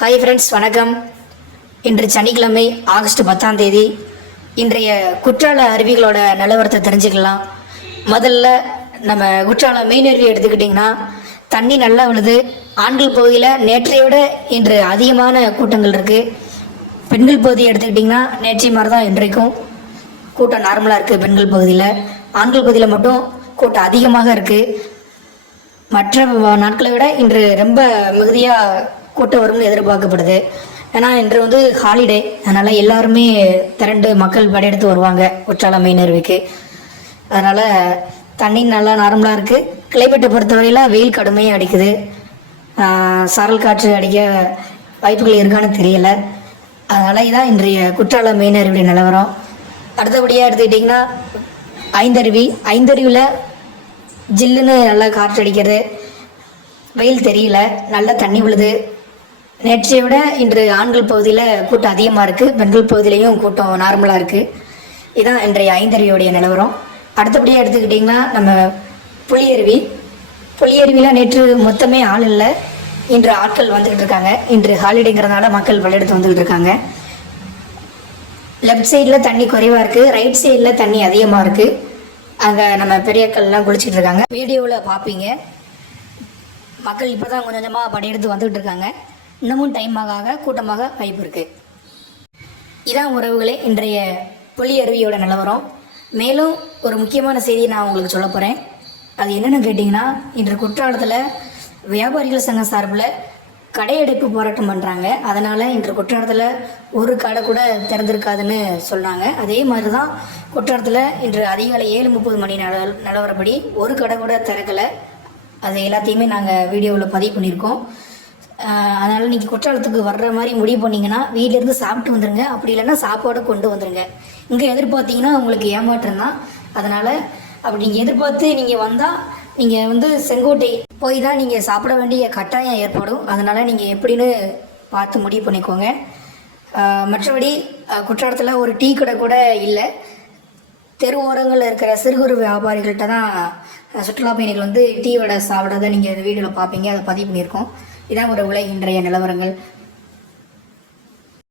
Hi friends, வணக்கம். இன்று சனிக்கிழமை ஆகஸ்ட் 10ஆம் தேதி. இன்றைய குற்றால அருவிகளோட நிலவரத்தை தெரிஞ்சுக்கலாம். முதல்ல நம்ம குற்றால மெயின் அருவி எடுத்துக்கிட்டிங்கன்னா தண்ணி நல்லா விழுது. ஆண்கள் பகுதியில் நேற்றைய விட இன்று அதிகமான கூட்டங்கள் இருக்குது. பெண்கள் பகுதியை எடுத்துக்கிட்டிங்கன்னா நேற்றைய மாதிரி தான் இன்றைக்கும் கூட்டம் நார்மலாக இருக்குது. பெண்கள் பகுதியில், ஆண்கள் பகுதியில் மட்டும் கூட்டம் அதிகமாக இருக்குது. மற்ற நாட்களை விட இன்று ரொம்ப மிகுதியாக கூட்டம் வரும்னு எதிர்பார்க்கப்படுது. ஏன்னா இன்று வந்து ஹாலிடே, அதனால் எல்லாருமே திரண்டு மக்கள் படையெடுத்து வருவாங்க குற்றாலம் மெயின் அருவிக்கு. அதனால் தண்ணி நல்லா நார்மலாக இருக்குது. கிளைமேட்டை பொறுத்தவரையில் வெயில் கடுமையாக அடிக்குது. சாரல் காற்று அடிக்க வாய்ப்புகள் இருக்கான்னு தெரியலை. அதனால் இதான் இன்றைய குற்றாலம் மெயின் அருவியுடைய நிலவரம். அடுத்தபடியாக எடுத்துக்கிட்டிங்கன்னா ஐந்தருவியில் ஜில்லுன்னு நல்லா காற்று அடிக்கிறது, வெயில் தெரியல, நல்லா தண்ணி விழுது. நேற்றைய விட இன்று ஆண்கள் பகுதியில் கூட்டம் அதிகமாக இருக்குது. பெண்கள் பகுதியிலையும் கூட்டம் நார்மலாக இருக்குது. இதுதான் இன்றைய ஐந்தருவியோடைய நிலவரம். அடுத்தபடியாக எடுத்துக்கிட்டிங்கன்னா நம்ம புளியருவியில் நேற்று மொத்தமே ஆள் இல்லை. இன்று ஆட்கள் வந்துக்கிட்டு இருக்காங்க. இன்று ஹாலிடேங்கிறதுனால மக்கள் படையெடுத்து வந்துக்கிட்டு இருக்காங்க. லெஃப்ட் சைடில் தண்ணி குறைவாக இருக்குது, ரைட் சைடில் தண்ணி அதிகமாக இருக்குது. அங்கே நம்ம பெரியக்கள்லாம் குளிச்சுட்டு இருக்காங்க. வீடியோவில் பார்ப்பீங்க. மக்கள் இப்போ தான் கொஞ்சம் கொஞ்சமாக படையெடுத்து வந்துக்கிட்டு இருக்காங்க. இன்னமும் டைம் ஆக கூட்டமாக வாய்ப்பு இருக்குது. இதான் உறவுகளே இன்றைய புளியருவியோட நிலவரம். மேலும் ஒரு முக்கியமான செய்தியை நான் உங்களுக்கு சொல்ல போகிறேன். அது என்னென்னு கேட்டிங்கன்னா, இன்று குற்றாலத்தில் வியாபாரிகள் சங்கம் சார்பில் கடையடைப்பு போராட்டம் பண்ணுறாங்க. அதனால் இன்று குற்றாலத்தில் ஒரு கடை கூட திறந்திருக்காதுன்னு சொன்னாங்க. அதே மாதிரி தான் குற்றாலத்தில் இன்று அதிகாலை 7:30 மணி நிலவரப்படி ஒரு கடை கூட திறக்கலை. அது எல்லாத்தையுமே நாங்கள் வீடியோவில் பதிவு பண்ணியிருக்கோம். அதனால் நீங்கள் குற்றாலத்துக்கு வர்ற மாதிரி முடிவு பண்ணிங்கன்னா வீட்டிலேருந்து சாப்பிட்டு வந்துடுங்க. அப்படி இல்லைன்னா சாப்பாடு கொண்டு வந்துடுங்க. இங்கே எதிர்பார்த்தீங்கன்னா உங்களுக்கு ஏமாற்றம் தான். அதனால் அப்படி நீங்கள் எதிர்பார்த்து நீங்கள் வந்தால் நீங்கள் வந்து செங்கோட்டை போய் தான் நீங்கள் சாப்பிட வேண்டிய கட்டாயம் ஏற்படும். அதனால் நீங்கள் எப்படின்னு பார்த்து முடிவு பண்ணிக்கோங்க. மற்றபடி குற்றாலத்தில் ஒரு டீ கடை கூட இல்லை. தெரு ஓரங்களில் இருக்கிற சிறு குறு வியாபாரிகள்கிட்ட தான் சுற்றுலா பயணிகள் வந்து டீ வடை சாப்பிடாத நீங்கள் வீடியோவில் பார்ப்பீங்க. அதை பதிவு பண்ணியிருக்கோம். இதான் ஒரு இன்றைய நிலவரங்கள்.